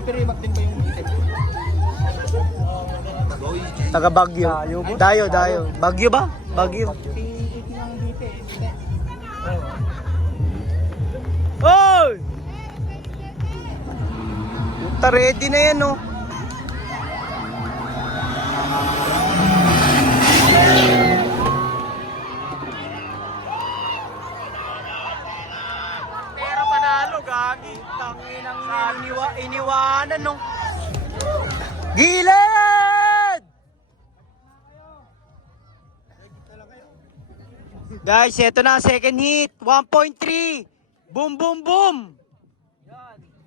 Pipirimak din ba yung item? Taga Baguio. Dayo. Baguio ba? Baguio. Hoy! Puta, ready na yan, oh. Pero panalo, gagi. Tanginang iniwanan, no. Gilid! Guys, eto na, second hit. 1.3. Boom, boom, boom.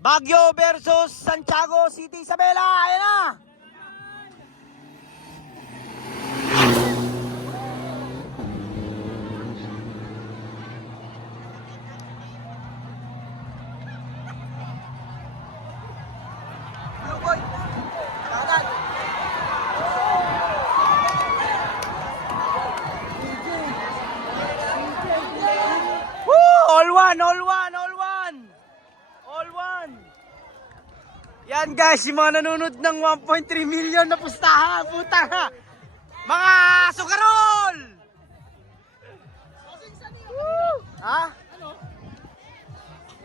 Baguio versus Santiago City, Isabela. Ayan na. All one. Yan guys, yung mga nanonood ng 1.3 million na pustahan, puta nga. Mga sugarol! Woo! Ha?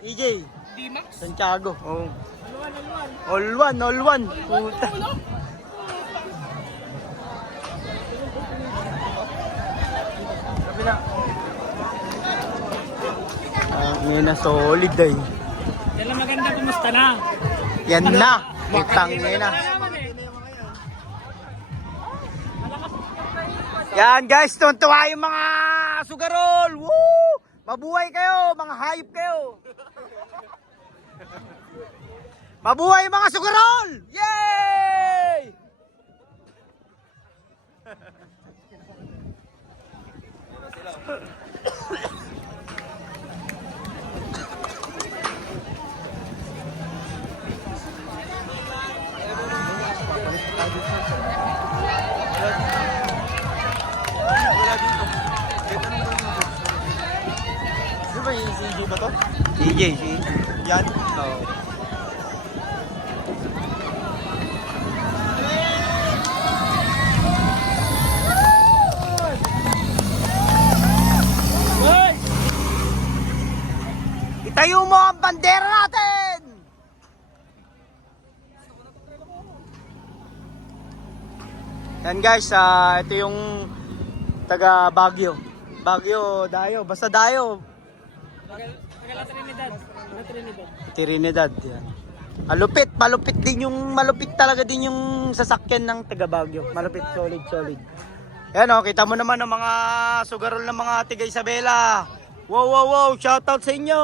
EJ? D-Max? Santiago. Oh. All one. Puta. Sabi na. Ngayon na solid eh. Yan lang maganda, kumusta na? Yan na. Putang na. Yan guys, tuntua yung mga sugarol. Woo! Mabuhay kayo, mga hype kayo. Mabuhay mga sugarol! Yay! Di ba yung CJ ba to? DJ. Yan? Oo. Itayo mo ang bandera natin! Yan guys, ito yung taga Baguio. Baguio, Dayo. Basta Dayo. Taga Trinidad. Trinidad. Yan. Malupit malupit talaga din yung sasakyan ng taga Baguio. Malupit, solid. Yan o, kita mo naman ang mga sugarol ng mga taga Isabela. Wow, shoutout sa inyo.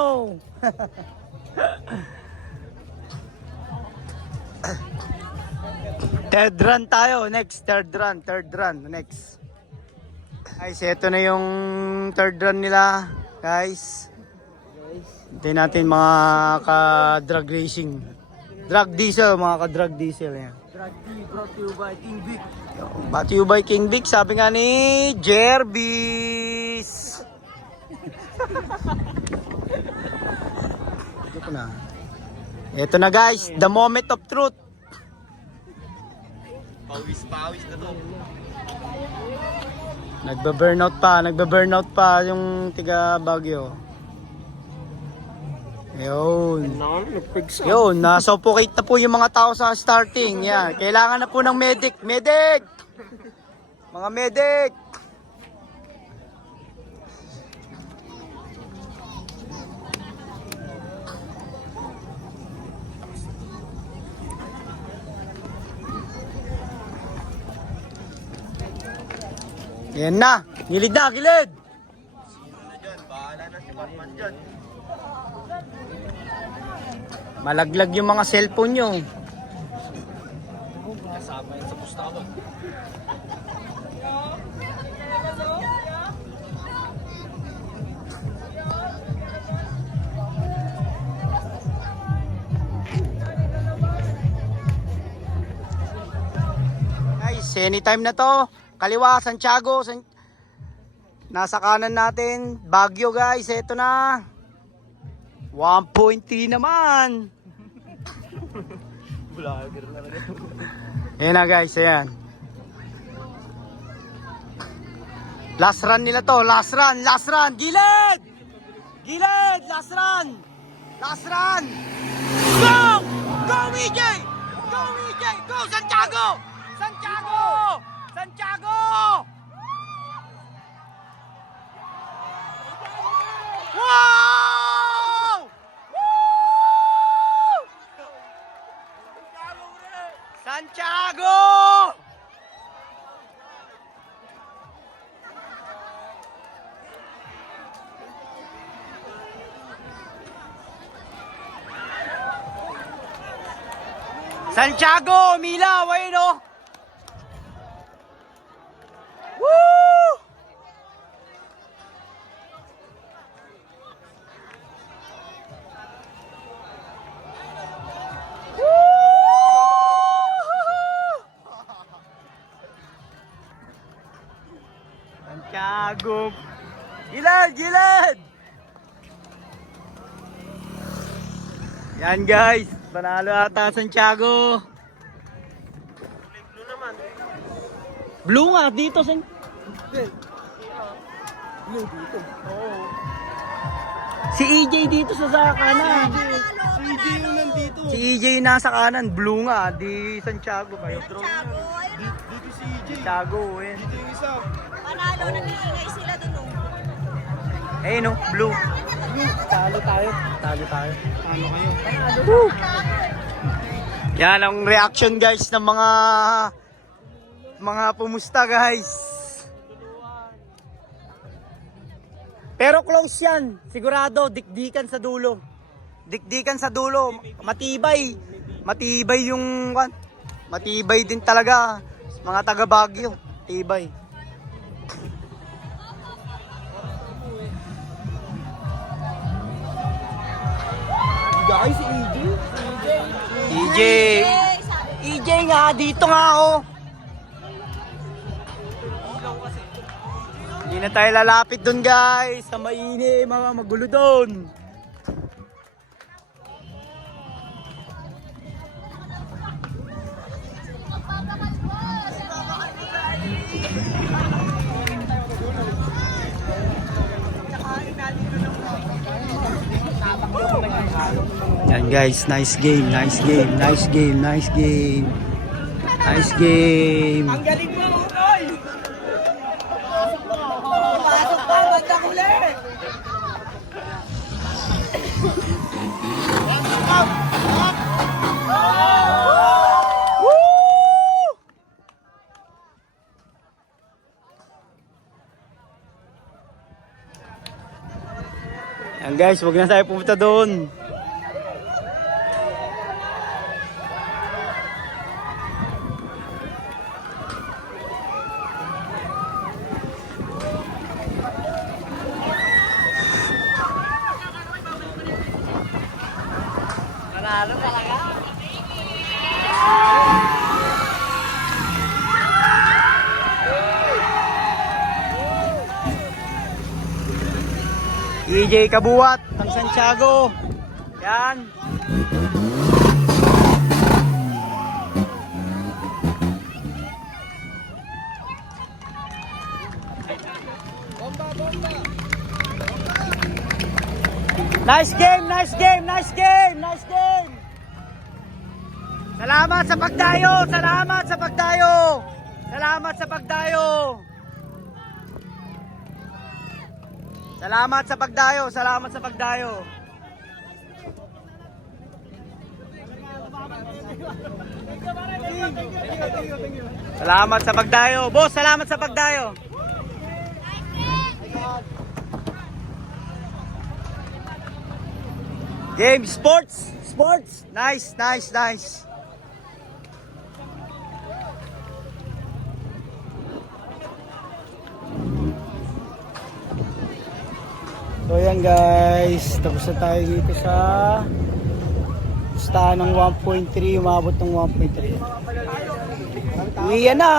Third run tayo, third run, next. Guys, ito na yung third run nila, guys. Hintayin natin mga ka-drug racing. Drug diesel, mga ka-drug diesel. Yan. Drug D brought to you by King Vic. Brought to you by King Vic, sabi nga ni Jervis. Ito na. Ito na guys, the moment of truth. Pawis na to. Nagbe-burnout pa yung tiga Baguio. Yun, nasuffocate na po yung mga tao sa starting. Yan, kailangan na po ng medic. Mga medic. Yan na, gilid. Sino na dyan? Bahala na si Batman dyan. Malaglag yung mga cellphone nyo. Kasama yun sa pustawan. Guys, anytime na to. Kaliwa, Santiago. Nasa kanan natin. Baguio guys, eto na. 1.3 naman. Vlogger na rin. Ayan na guys, ayan. Last run nila to, last run, gilid! Gilid, last run! Last run! Go! Go EJ! Go EJ! Go Santiago! Santiago! Santiago! Wow! Woo! Santiago! Santiago, umilaw, ayun o. Woo! Santiago. Gilid, gilid! Yan guys, panalo ata Santiago. Blue naman. Blue nga dito sa Blue dito. Oo. si EJ dito sa kanan. Si EJ yung nandito. Si EJ nasa kanan, blue nga, di Santiago kayo. Santiago, ayun. Dito si EJ. Santiago, eh. Dito yung isa. Panalo, nag-iingay sila dun. Oh. Eh no, blue. Talo tayo. Talo tayo. Ano kayo? Yan ang reaction guys ng mga pumusta guys. Pero close yan. Sigurado, dikdikan sa dulo. Dikdikan sa dulo. Matibay. Matibay yung... Matibay din talaga. Mga taga Baguio. Tibay. Guys, si EJ. EJ. EJ nga, dito nga ako. Hindi na tayo lalapit dun guys. Sa mainit, mga magulo dun. Yan guys, nice game, nice game, nice game, nice game. Nice game. Ang galing mo, Unoy! Pasok pa, banda ulit! Yan guys, wag na tayo pumunta doon. Panalo talaga. EJ Kabuat ng Santiago. Yan. Nice game, nice game, nice game, nice game. Salamat sa pagdayo, salamat sa pagdayo. Salamat sa pagdayo. Salamat sa pagdayo, salamat sa pagdayo. Salamat sa pagdayo. Boss, salamat sa pagdayo. Game, sports, sports. Nice, nice, nice. So yan guys, tapos na tayo dito sa pustahan ng 1.3, umabot ng 1.3. Uwi na!